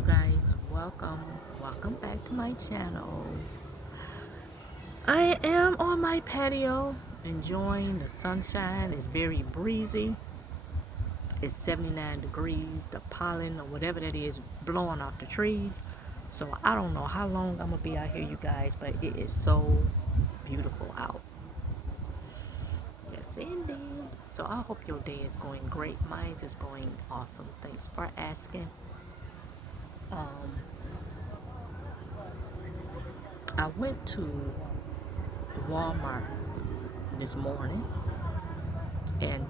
you guys, welcome back to my channel. I am on my patio enjoying the sunshine. It's very breezy. It's 79 degrees. The pollen or whatever that is blowing off the trees. So I don't know how long I'm gonna be out here, you guys, but it is so beautiful out. Yes, indeed. So I hope your day is going great. Mine is going awesome. Thanks for asking. um I went to Walmart this morning, and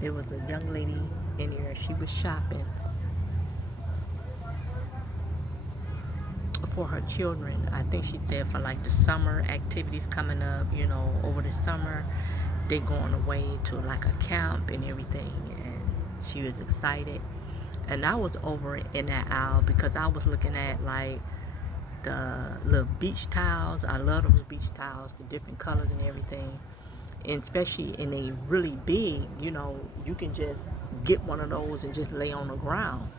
there was a young lady in there. She was shopping for her children. I think she said for like the summer activities coming up, over the summer they going away to like a camp and everything, and she was excited. And I was over in that aisle because I was looking at like the little beach towels. I love those beach towels, the different colors and everything. And especially in a really big, you can just get one of those and just lay on the ground.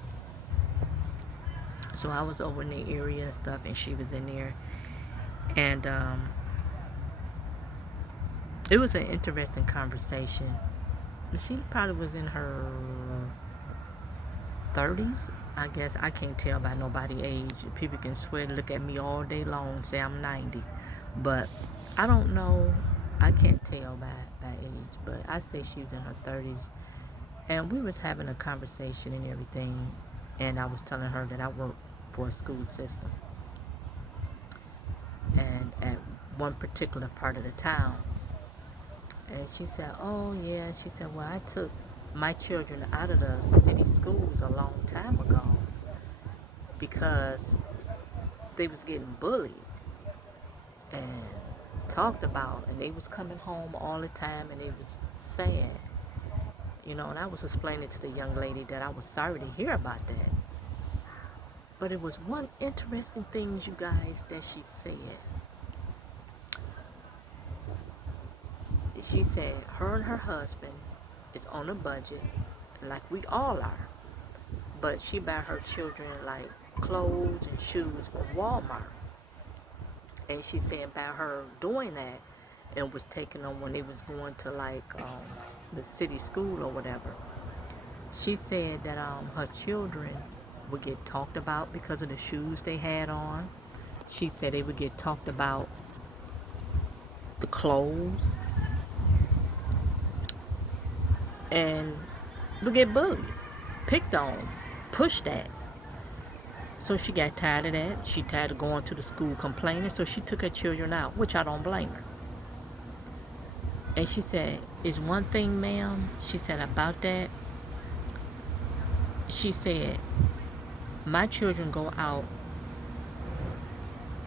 So I was over in the area and stuff, and she was in there, and it was an interesting conversation. She probably was in her 30s, I guess. I can't tell by nobody age. People can swear to look at me all day long and say I'm 90, but I don't know. I can't tell by age, but I say she was in her 30s. And we was having a conversation and everything, and I was telling her that I work for a school system, and at one particular part of the town. And she said, oh yeah, she said, well, I took my children out of the city schools a long time ago because they was getting bullied and talked about, and they was coming home all the time, and they was saying, and I was explaining to the young lady that I was sorry to hear about that. But it was one interesting thing, you guys, that she said. She said her and her husband is on a budget, like we all are. But she buy her children like clothes and shoes from Walmart. And she said by her doing that and was taking them when they was going to like the city school or whatever. She said that her children would get talked about because of the shoes they had on. She said they would get talked about the clothes and would get bullied, picked on, pushed at. So she got tired of that. She tired of going to the school complaining, so she took her children out, which I don't blame her. And she said, "Is one thing, ma'am," she said, "about that." She said, "My children go out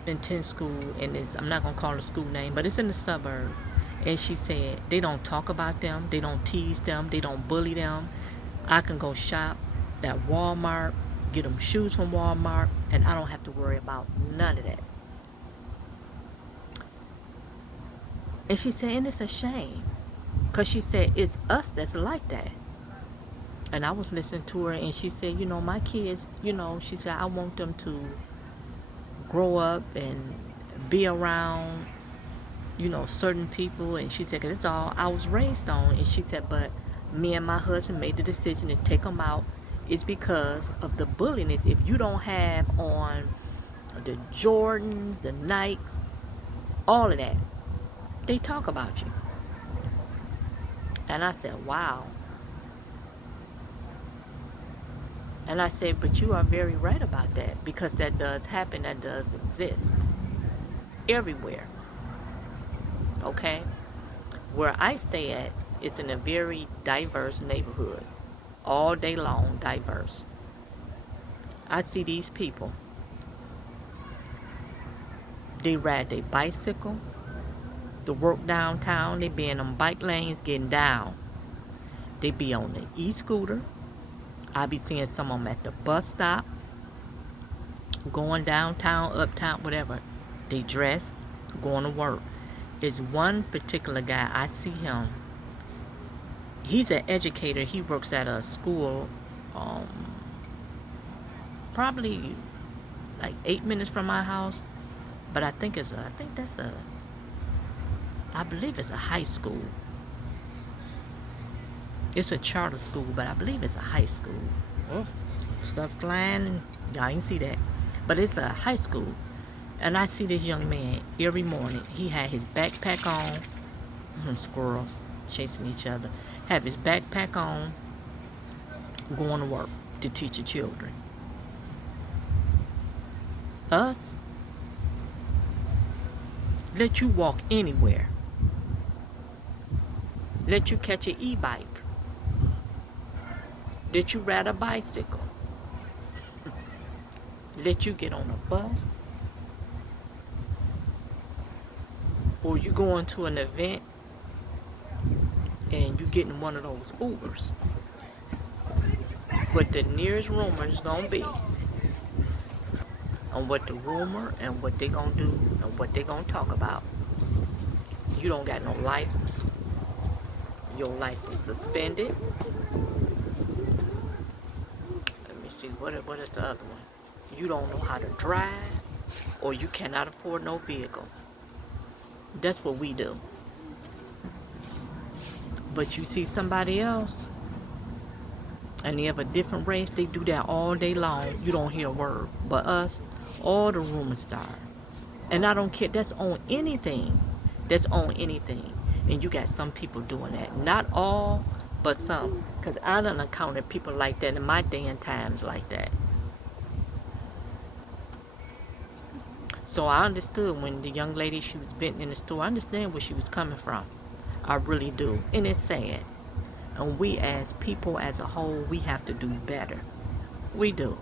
and attend school, and I'm not going to call the school name, but it's in the suburb." And she said, they don't talk about them, they don't tease them, they don't bully them. I can go shop at Walmart, get them shoes from Walmart, and I don't have to worry about none of that. And she said, and it's a shame, because she said, it's us that's like that. And I was listening to her, and she said, my kids, she said, I want them to grow up and be around, certain people. And she said, 'cause it's all I was raised on. And she said, but me and my husband made the decision to take them out. It's because of the bullying. If you don't have on the Jordans, the Nikes, all of that, they talk about you. And I said, wow. And I said, but you are very right about that, because that does happen, that does exist everywhere. Okay? Where I stay at, it's in a very diverse neighborhood. All day long, diverse. I see these people. They ride their bicycle to work downtown. They be in them bike lanes getting down. They be on the e-scooter. I be seeing some of them at the bus stop, going downtown, uptown, whatever. They dress, going to work. Is one particular guy, I see him. He's an educator. He works at a school probably like 8 minutes from my house. But I believe it's a high school. It's a charter school, but I believe it's a high school. Oh, stuff flying, and y'all ain't see that. But it's a high school. And I see this young man every morning. He had his backpack on. Squirrel chasing each other. Have his backpack on, going to work to teach the children. Us, let you walk anywhere. Let you catch an e-bike. Let you ride a bicycle. Let you get on a bus. Or you going to an event and you getting one of those Ubers. What the nearest rumor is gonna be on what the rumor and what they gonna do and what they gonna talk about. You don't got no license. Your license suspended. Let me see, what is the other one? You don't know how to drive, or you cannot afford no vehicle. That's what we do. But you see somebody else, and they have a different race, they do that all day long. You don't hear a word. But us, all the rumors start. And I don't care, that's on anything. That's on anything. And you got some people doing that. Not all, but some. Because I done encountered people like that in my day and times like that. So I understood when the young lady, she was venting in the store. I understand where she was coming from. I really do. And it's sad. And we as people as a whole, we have to do better. We do.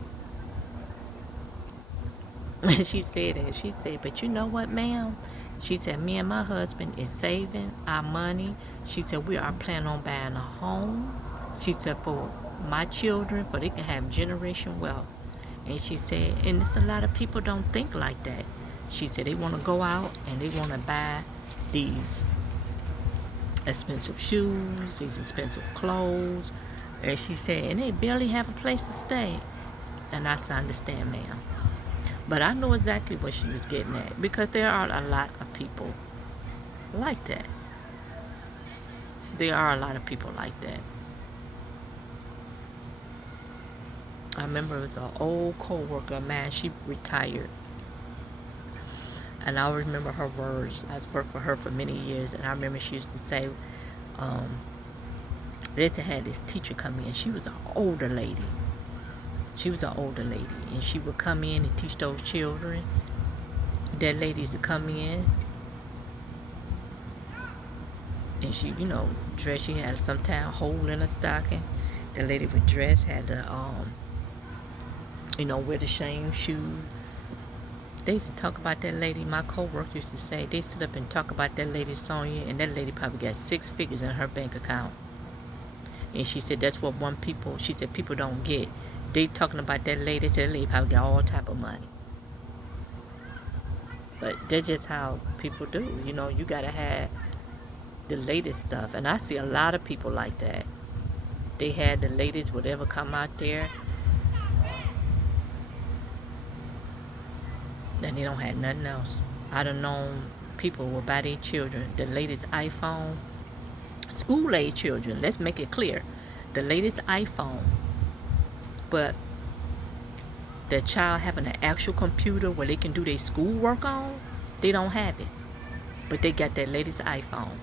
And she said that. She said, but you know what, ma'am? She said, me and my husband is saving our money. She said, we are planning on buying a home. She said, for my children, for they can have generation wealth. And she said, and it's a lot of people don't think like that. She said they want to go out and they want to buy these expensive shoes, these expensive clothes. And she said, and they barely have a place to stay. And I said, I understand, ma'am. But I know exactly what she was getting at, because there are a lot of people like that. There are a lot of people like that. I remember it was an old co-worker of mine. She retired. And I remember her words. I worked for her for many years. And I remember she used to say, they had this teacher come in. She was an older lady. And she would come in and teach those children. That lady used to come in. And she, dress. She had sometimes a hole in her stocking. The lady would dress, had the, wear the same shoes. They used to talk about that lady. My co-worker used to say, they sit up and talk about that lady Sonia, and that lady probably got 6 figures in her bank account. And she said that's what she said people don't get. They talking about that lady, that lady probably got all type of money. But that's just how people do. You gotta have the latest stuff. And I see a lot of people like that. They had the latest whatever come out there. And they don't have nothing else. I done known people will buy their children the latest iPhone. School-age children, let's make it clear. The latest iPhone. But the child having an actual computer where they can do their schoolwork on, they don't have it. But they got that latest iPhone.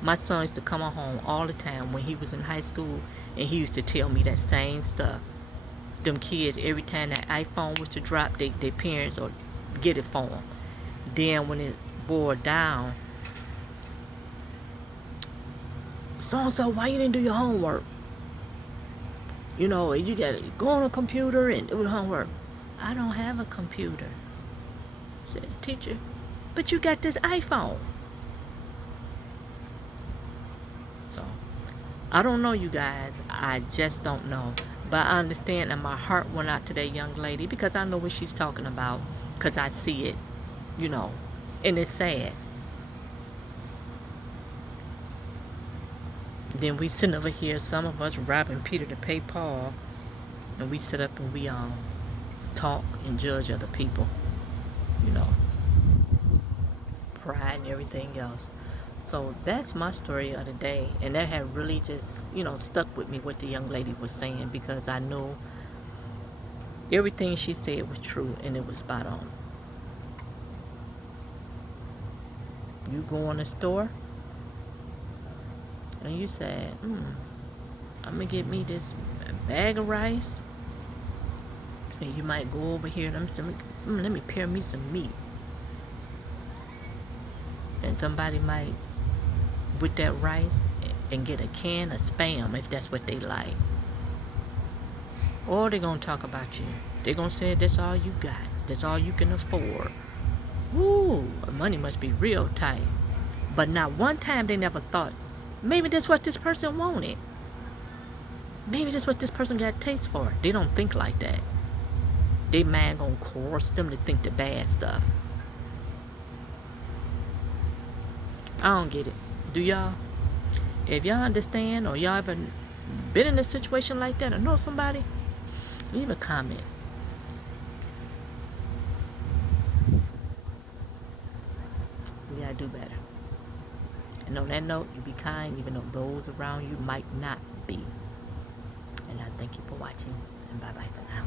My son used to come home all the time when he was in high school, and he used to tell me that same stuff. Them kids, every time that iPhone was to drop, their parents or get it for them. Then when it boiled down, so why you didn't do your homework? You gotta go on a computer and do the homework. I don't have a computer, said the teacher. But you got this iPhone. So I don't know, you guys. I just don't know. But I understand, and my heart went out to that young lady, because I know what she's talking about. Because I see it, and it's sad. Then we sit over here, some of us robbing Peter to pay Paul, and we sit up and talk and judge other people, you know, pride and everything else. So that's my story of the day, and that had really just, stuck with me what the young lady was saying, because I know everything she said was true and it was spot on. You go in the store and you say, I'm gonna get me this bag of rice, and you might go over here and let me pair me some meat, and somebody might with that rice and get a can of spam if that's what they like. Or they're gonna talk about you. They're gonna say that's all you got. That's all you can afford. Ooh, money must be real tight. But not one time they never thought, maybe that's what this person wanted. Maybe that's what this person got taste for. They don't think like that. They mind gonna coerce them to think the bad stuff. I don't get it. Do y'all? If y'all understand, or y'all ever been in a situation like that or know somebody, leave a comment. We gotta do better. And on that note, you be kind even though those around you might not be. And I thank you for watching, and bye bye for now.